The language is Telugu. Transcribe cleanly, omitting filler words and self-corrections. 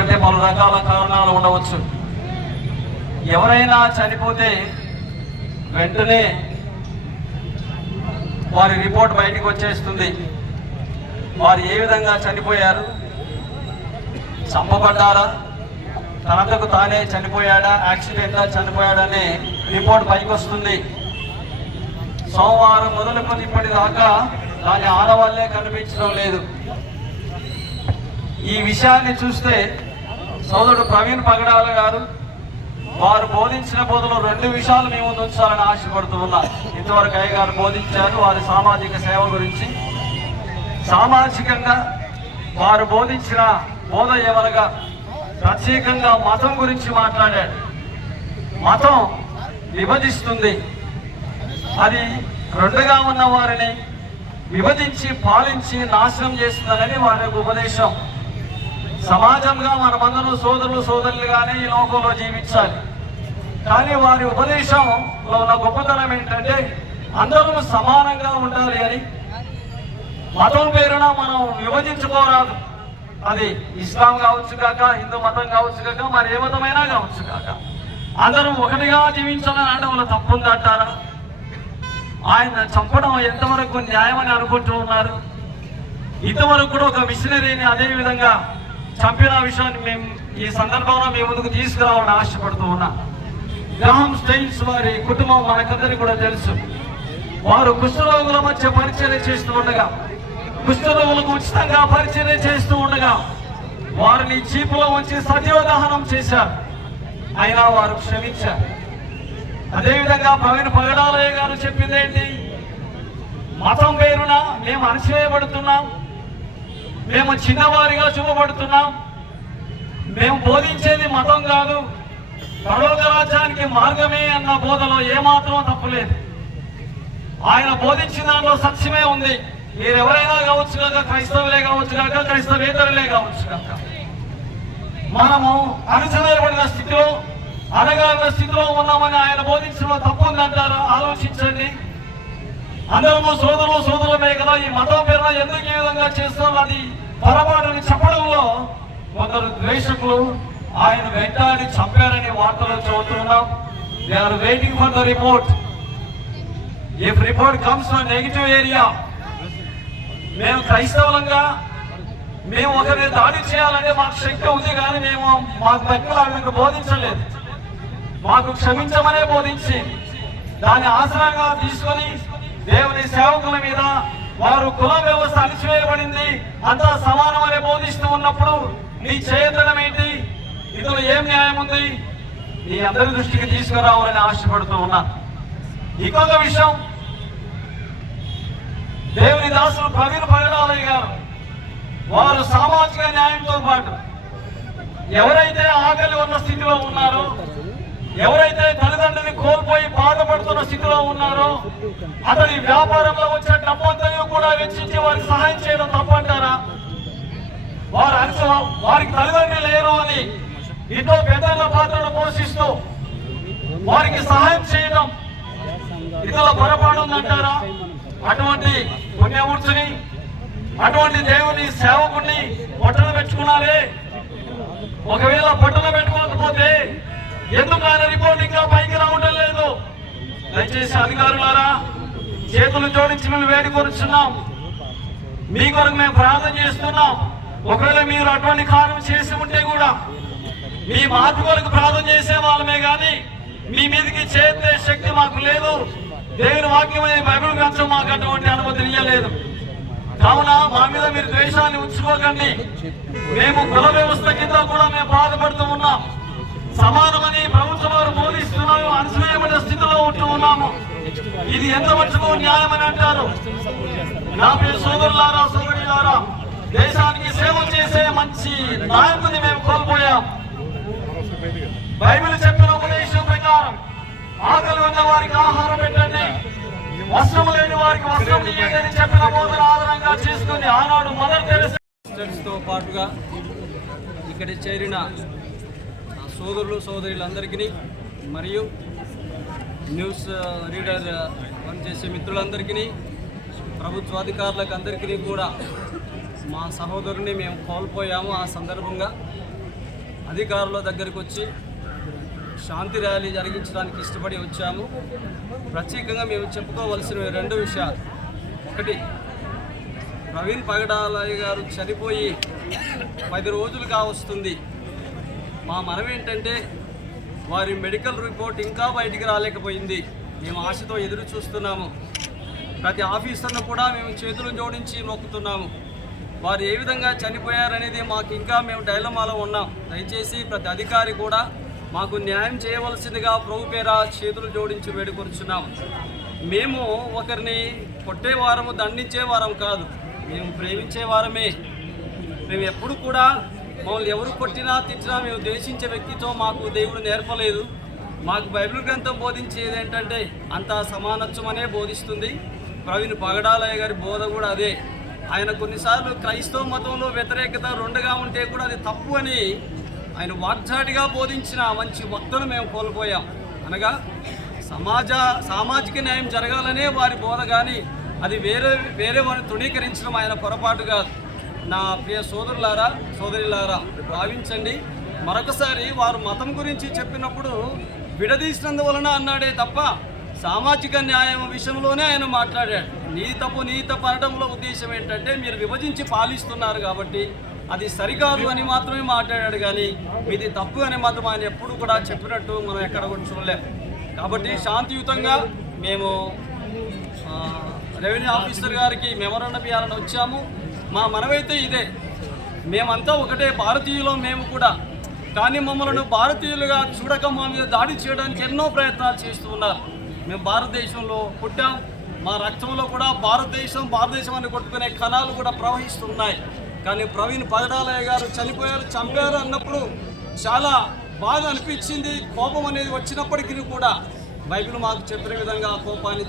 అంటే పలు రకాల కారణాలు ఉండవచ్చు. ఎవరైనా చనిపోతే వెంటనే వారి రిపోర్ట్ బయటకు వచ్చేస్తుంది. వారు ఏ విధంగా చనిపోయారు, చంపబడ్డారా, తనంతకు తానే చనిపోయాడా, యాక్సిడెంట్గా చనిపోయాడనే రిపోర్ట్ పైకి వస్తుంది. సోమవారం మొదలుకొని ఇప్పటిదాకా దాని ఆడవాళ్ళే కనిపించడం లేదు. ఈ విషయాన్ని చూస్తే సోదరుడు ప్రవీణ్ పగడాల గారు వారు బోధించిన బోధలో 2 విషయాలు మేము ఉంచాలని ఆశపడుతూ ఉన్నారు. ఇంతవరకు అయ్య గారు బోధించారు వారి సామాజిక సేవ గురించి. సామాజికంగా వారు బోధించిన బోధ ఏమనగా ప్రత్యేకంగా మతం గురించి మాట్లాడాడు. మతం విభజిస్తుంది, అది 2గా ఉన్న వారిని విభజించి పాలించి నాశనం చేస్తుందని వారి యొక్క ఉపదేశం. సమాజంగా మనమందరూ సోదరులు సోదరులుగానే ఈ లోకంలో జీవించాలి. కానీ వారి ఉపదేశంలో ఉన్న గొప్పతనం ఏంటంటే అందరూ సమానంగా ఉండాలి అని. మతం పేరున మనం విభజించుకోరాదు. అది ఇస్లాం కావచ్చు కాక, హిందూ మతం కావచ్చు కాక, మరి ఏ మతమైనా కావచ్చు కాక, అందరూ ఒకటిగా జీవించాలని అంటే వాళ్ళ తప్పుందంటారా? ఆయన చంపడం ఎంతవరకు న్యాయమని అనుకుంటూ ఉన్నారు? ఇంతవరకు కూడా ఒక మిషనరీని అదే విధంగా చంపిన విషయాన్ని మేము ఈ సందర్భంలో మీ ముందుకు తీసుకురావాలని ఆశపడుతూ ఉన్నా. గ్రాహం స్టెయిన్స్ వారి కుటుంబం మనకందరికీ కూడా తెలుసు. వారు కుష్ఠరోగుల మధ్య పరిచర్య చేస్తూ ఉండగా, కుష్ఠరోగులకు ఉచితంగా పరిచర్య చేస్తూ ఉండగా వారిని చీపులో ఉంచి సజీవ దహనం చేశారు. అయినా వారు క్షమించారు. అదేవిధంగా ప్రవీణ్ పగడాలయ్య గారు చెప్పింది ఏంటి? మతం పేరున మేము అణచివేయబడుతున్నాం, మేము చిన్నవారిగా చూపబడుతున్నాం, మేము బోధించేది మతం కాదు, పరలోక రాజ్యానికి మార్గమే అన్న బోధలో ఏమాత్రం తప్పులేదు. ఆయన బోధించిన దాంట్లో సత్యమే ఉంది. మీరెవరైనా కావచ్చు కాక, క్రైస్తవులే కావచ్చు కాక, క్రైస్తవేతరులే కావచ్చు కాక, మనము అణచివేయబడిన స్థితిలో, అడగాలిన స్థితిలో ఉన్నామని ఆయన బోధించడం తప్పు ఉందంటారా? ఆలోచించండి. అందరము సోదరులు సోదరులమే కదా, ఈ మతం పేరున ఎందుకు ఈ విధంగా చేస్తున్నాం అది పొరపాటుని చెప్పడంలో కొందరు ద్వేషకులు ఆయన వెంటాడి చంపారని వార్తలు చదువుతున్నాం. They are waiting for the report. If report comes from negative area, మేము క్రైస్తవులంగా మేము ఒకరిని దాడి చేయాలంటే మాకు శక్తి ఉంది, కానీ మేము మాకు బెక్కలాగా బోధించలేదు. మాకు క్షమించమనే బోధించి దాన్ని ఆసరాగా తీసుకొని దేవుని సేవకుల మీద వారు కుల వ్యవస్థ అణచివేయబడింది, అంతా సమానమని బోధిస్తూ ఉన్నప్పుడు నీ చేయడం ఏంటి? ఇందులో ఏం న్యాయం ఉంది? నీ అందరి దృష్టికి తీసుకురావాలని ఆశపడుతూ ఉన్నా. ఇంకొక విషయం, దేవుని దాసులు ప్రవీణ్ పగడాలయ్య గారు వారు సామాజిక న్యాయంతో పాటు ఎవరైతే ఆకలి ఉన్న స్థితిలో ఉన్నారో, ఎవరైతే తల్లిదండ్రుని కోల్పోయి బాధపడుతున్న స్థితిలో ఉన్నారో, అతని వ్యాపారంలో వచ్చే డబ్బంతయు కూడా వెచ్చించి వారికి సహాయం చేయడం తప్పంటారా? వారికి తల్లిదండ్రులు లేరు అని ఇంట్లో పెద్దల పాత్రను పోషిస్తూ వారికి సహాయం చేయడం ఇందులో పొరపాటు ఉందంటారా? అటువంటి పుణ్యమూర్తిని, అటువంటి దేవుని సేవకుని పట్టున పెట్టుకున్నారే. ఒకవేళ పట్టున పెట్టుకోకపోతే ఎందుకు ఆయన రిపోర్ట్ ఇంకా పైకి రావడం లేదు? దయచేసి అధికారులారా, చేతులు జోడించి మేము వేడుకొరుచున్నాం. మీ కొరకు మేము ప్రార్థన చేస్తున్నాం. ఒకవేళ మీరు అటువంటి కార్యం చేసి ఉంటే కూడా మీ మార్పు కొరకు ప్రార్థన చేసే వాళ్ళమే కానీ మీ మీదకి చేసే శక్తి మాకు లేదు. దేవుని వాక్యం అనే బైబిల్ గ్రంథం మాకు అటువంటి అనుమతి ఇవ్వలేదు. కావున మా మీద మీరు ద్వేషాన్ని ఉంచుకోకండి. మేము కుల వ్యవస్థ కింద కూడా మేము బాధపడుతూ ఉన్నాం. సమానమని ప్రభుత్వం వారు బోధిస్తున్నాము, అణచివేయబడిన స్థితిలో ఉంటూ ఉన్నాము. ఇది ఎంత మటుకు న్యాయమని అంటారు? నా పేరు సోదరులారా, సోదరులారా, దేశానికి సేవ చేసే మంచి నాయకుని మేము కోల్పోయాం. బైబిల్ చెప్పిన ఉపదేశం ప్రకారం ఆకలి ఉన్న వారికి ఆహారం పెట్టండి, వస్త్రం లేని వారికి వస్త్రం ఇవ్వండి అని చెప్పిన బోధన ఆధారంగా చేసుకుని ఆనాడు మదర్ తెరెసాతో పాటుగా ఇక్కడ చేరిన సోదరులు సోదరులందరికీ మరియు న్యూస్ రీడర్ పనిచేసే మిత్రులందరికీ, ప్రభుత్వాధికారులకు అందరికీ కూడా మా సహోదరుని మేము కోల్పోయాము. ఆ సందర్భంగా అధికారుల దగ్గరికి వచ్చి శాంతి ర్యాలీ జరిగించడానికి ఇష్టపడి వచ్చాము. ప్రత్యేకంగా మేము చెప్పుకోవలసిన 2 విషయాలు. ఒకటి, ప్రవీణ్ పగడాలయ్య గారు చనిపోయి 10 రోజులుగా వస్తుంది. మా మనవి ఏంటంటే వారి మెడికల్ రిపోర్ట్ ఇంకా బయటికి రాలేకపోయింది. మేము ఆశతో ఎదురు చూస్తున్నాము. ప్రతి ఆఫీసర్ను కూడా మేము చేతులు జోడించి మొక్కుతున్నాము. వారు ఏ విధంగా చనిపోయారనేది మాకు ఇంకా మేము డైలమాలో ఉన్నాం. దయచేసి ప్రతి అధికారి కూడా మాకు న్యాయం చేయవలసిందిగా ప్రభు పేర చేతులు జోడించి వేడుకొరుచున్నాం. మేము ఒకరిని కొట్టేవారము, దండించేవారం కాదు, మేము ప్రేమించేవారమే. మేము ఎప్పుడు కూడా మమ్మల్ని ఎవరు కొట్టినా తిట్టినా మేము ద్వేషించే వ్యక్తితో మాకు దేవుడు నేర్పలేదు. మాకు బైబిల్ గ్రంథం బోధించేది ఏంటంటే అంతా సమానత్వమనే బోధిస్తుంది. ప్రవీణ్ పగడాలయ్య గారి బోధ కూడా అదే. ఆయన కొన్నిసార్లు క్రైస్తవ మతంలో వ్యతిరేకత 2గా ఉంటే కూడా అది తప్పు అని ఆయన వాగ్దాటిగా బోధించిన మంచి వక్తను మేము కోల్పోయాం. అనగా సామాజిక న్యాయం జరగాలనే వారి బోధ, కానీ అది వేరే వారిని తృణీకరించడం ఆయన పొరపాటు కాదు. నా ప్రియ సోదరులారా భావించండి. మరొకసారి వారు మతం గురించి చెప్పినప్పుడు విడదీసినందువలన అన్నాడే తప్ప సామాజిక న్యాయం విషయంలోనే ఆయన మాట్లాడాడు. నీ తప్పు అనడంలో ఉద్దేశం ఏంటంటే మీరు విభజించి పాలిస్తున్నారు కాబట్టి అది సరికాదు అని మాత్రమే మాట్లాడాడు, కానీ ఇది తప్పు అని మాత్రం ఆయన ఎప్పుడు కూడా చెప్పినట్టు మనం ఎక్కడ కూడా చూడలేం. కాబట్టి శాంతియుతంగా మేము రెవెన్యూ ఆఫీసర్ గారికి మెమోరాండం ఇవ్వాలని వచ్చాము. మా మనవైతే ఇదే, మేమంతా ఒకటే భారతీయులు మేము కూడా, కానీ మమ్మల్ని భారతీయులుగా చూడక మా మీద దాడి చేయడానికి ఎన్నో ప్రయత్నాలు చేస్తూ ఉన్నారు. మేము భారతదేశంలో పుట్టాం, మా రక్తంలో కూడా భారతదేశం అని కొట్టుకునే కణాలు కూడా ప్రవహిస్తున్నాయి. కానీ ప్రవీణ్ పగడాలయ్య గారు చంపారు అన్నప్పుడు చాలా బాధ అనిపించింది. కోపం అనేది వచ్చినప్పటికీ కూడా బైబిల్ మాకు చెప్పిన విధంగా ఆ కోపాన్ని